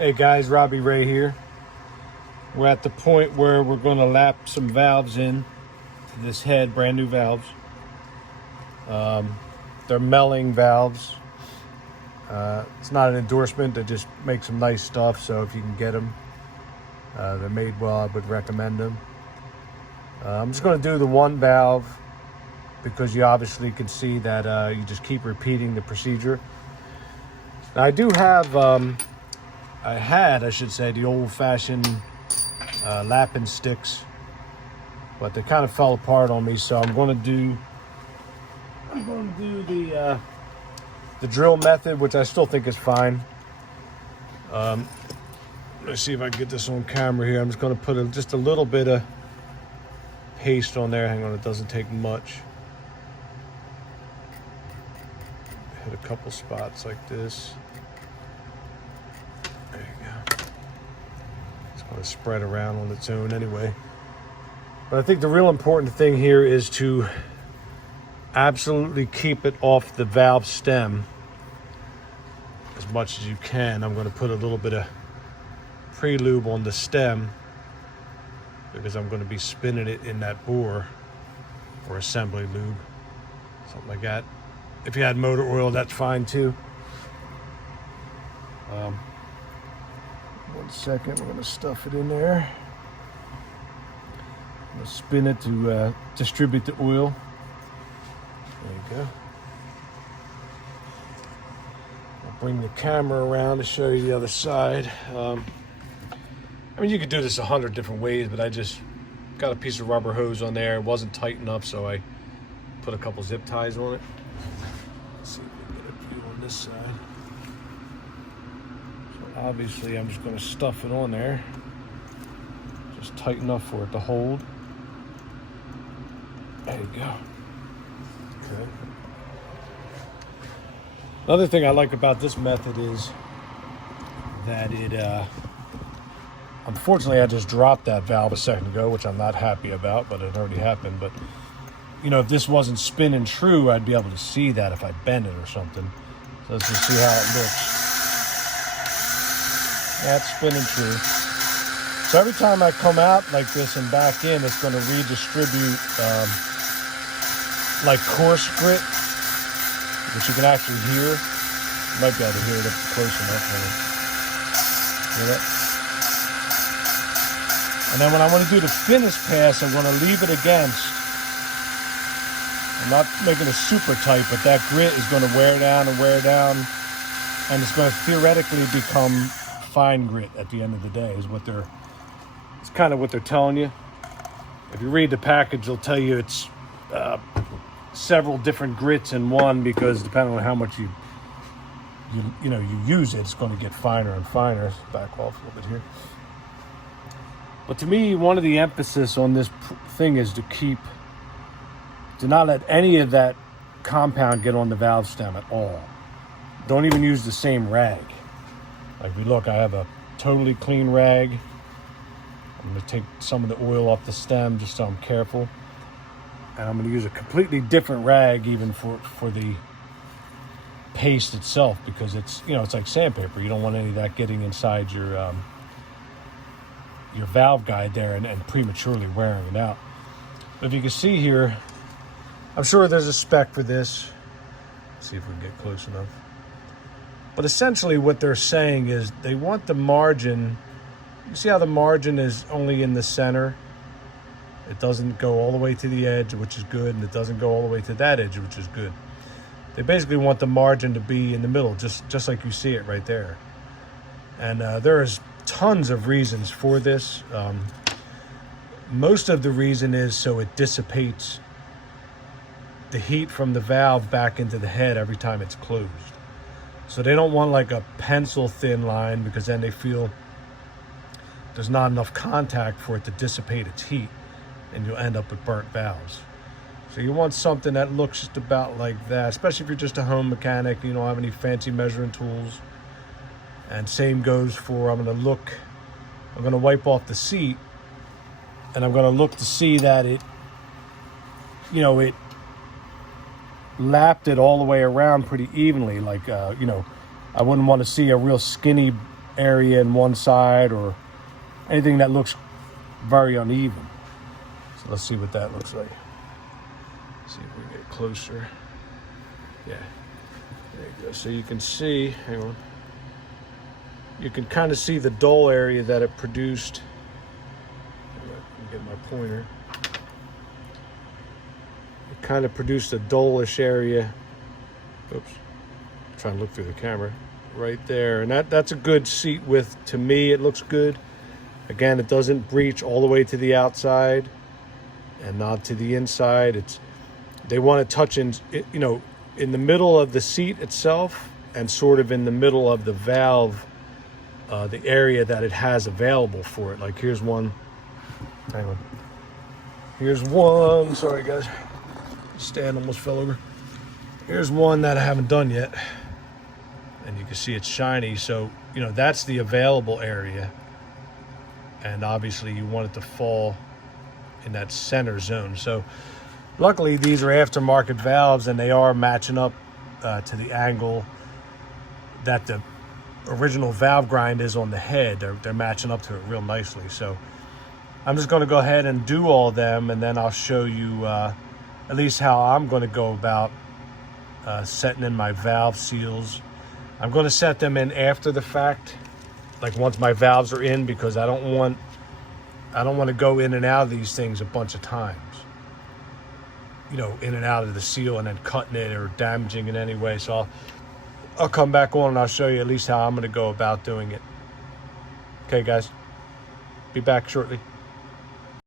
Hey guys, Robbie Ray here. We're at the point where we're going to lap some valves in to this head, brand new valves. They're Melling valves. It's not an endorsement, they just make some nice stuff, so if you can get them, they're made well, I would recommend them. I'm just going to do the one valve because you obviously can see that you just keep repeating the procedure. Now I do have I should say, the old-fashioned lapping sticks, but they kind of fell apart on me, so I'm going to do the drill method, which I still think is fine. Let's see if I can get this on camera here. I'm just going to put just a little bit of paste on there. Hang on, it doesn't take much. Hit a couple spots like this. There you go. It's going to spread around on its own anyway. But I think the real important thing here is to absolutely keep it off the valve stem as much as you can. I'm going to put a little bit of pre-lube on the stem because I'm going to be spinning it in that bore or assembly lube, something like that. If you had motor oil, that's fine too. 1 second, we're going to stuff it in there. I'm going to spin it to distribute the oil. There you go. I'll bring the camera around to show you the other side. I mean, you could do this 100 different ways, but I just got a piece of rubber hose on there. It wasn't tight enough, so I put a couple zip ties on it. Let's see if we can get a view on this side. So obviously, I'm just going to stuff it on there. Just tight enough for it to hold. There you go. Okay. Another thing I like about this method is that it, unfortunately I just dropped that valve a second ago, which I'm not happy about, but it already happened. But, you know, if this wasn't spinning true, I'd be able to see that if I bend it or something. So let's just see how it looks. That's spinning true. So every time I come out like this and back in, it's going to redistribute like coarse grit, which you can actually hear. You might be able to hear it up close enough. Hear that? And then when I want to do the finish pass, I'm going to leave it against. I'm not making it super tight, but that grit is going to wear down and wear down, and it's going to theoretically become fine grit at the end of the day. It's kind of what they're telling you. If you read the package, they'll tell you it's several different grits in one, because depending on how much you use it, it's going to get finer and finer. Let's back off a little bit here. But to me, one of the emphasis on this thing is to not let any of that compound get on the valve stem at all. Don't even use the same rag. Like, look, I have a totally clean rag. I'm going to take some of the oil off the stem just so I'm careful. And I'm going to use a completely different rag even for the paste itself, because it's like sandpaper. You don't want any of that getting inside your valve guide there and prematurely wearing it out. But if you can see here, I'm sure there's a spec for this. Let's see if we can get close enough. But essentially what they're saying is they want the margin. You see how the margin is only in the center? It doesn't go all the way to the edge, which is good, and it doesn't go all the way to that edge, which is good. They basically want the margin to be in the middle, just like you see it right there. And there's tons of reasons for this. Most of the reason is so it dissipates the heat from the valve back into the head every time it's closed. So they don't want like a pencil thin line, because then they feel there's not enough contact for it to dissipate its heat, and you'll end up with burnt valves. So you want something that looks just about like that, especially if you're just a home mechanic, you don't have any fancy measuring tools. And same goes for, I'm going to wipe off the seat, and I'm going to look to see that it lapped it all the way around pretty evenly. Like, I wouldn't want to see a real skinny area in one side or anything that looks very uneven. So let's see what that looks like. See if we get closer. Yeah, there you go. So you can see, hang on. You can kind of see the dull area that it produced. Let me get my pointer. It kind of produced a dullish area. Oops, I'm trying to look through the camera. Right there, and that's a good seat width to me. It looks good. Again, it doesn't breach all the way to the outside and not to the inside. They want to touch in, you know, in the middle of the seat itself and sort of in the middle of the valve, the area that it has available for it. Like here's one. Hang on. Here's one. Sorry guys, stand almost fell over. Here's one that I haven't done yet, and you can see it's shiny. So you know that's the available area, and obviously you want it to fall in that center zone. So luckily these are aftermarket valves, and they are matching up to the angle that the original valve grind is on the head. They're matching up to it real nicely. So I'm just going to go ahead and do all of them, and then I'll show you at least how I'm going to go about setting in my valve seals. I'm going to set them in after the fact, like once my valves are in, because I don't want to go in and out of these things a bunch of times. You know, in and out of the seal and then cutting it or damaging it anyway. So I'll come back on and I'll show you at least how I'm going to go about doing it. Okay, guys, be back shortly.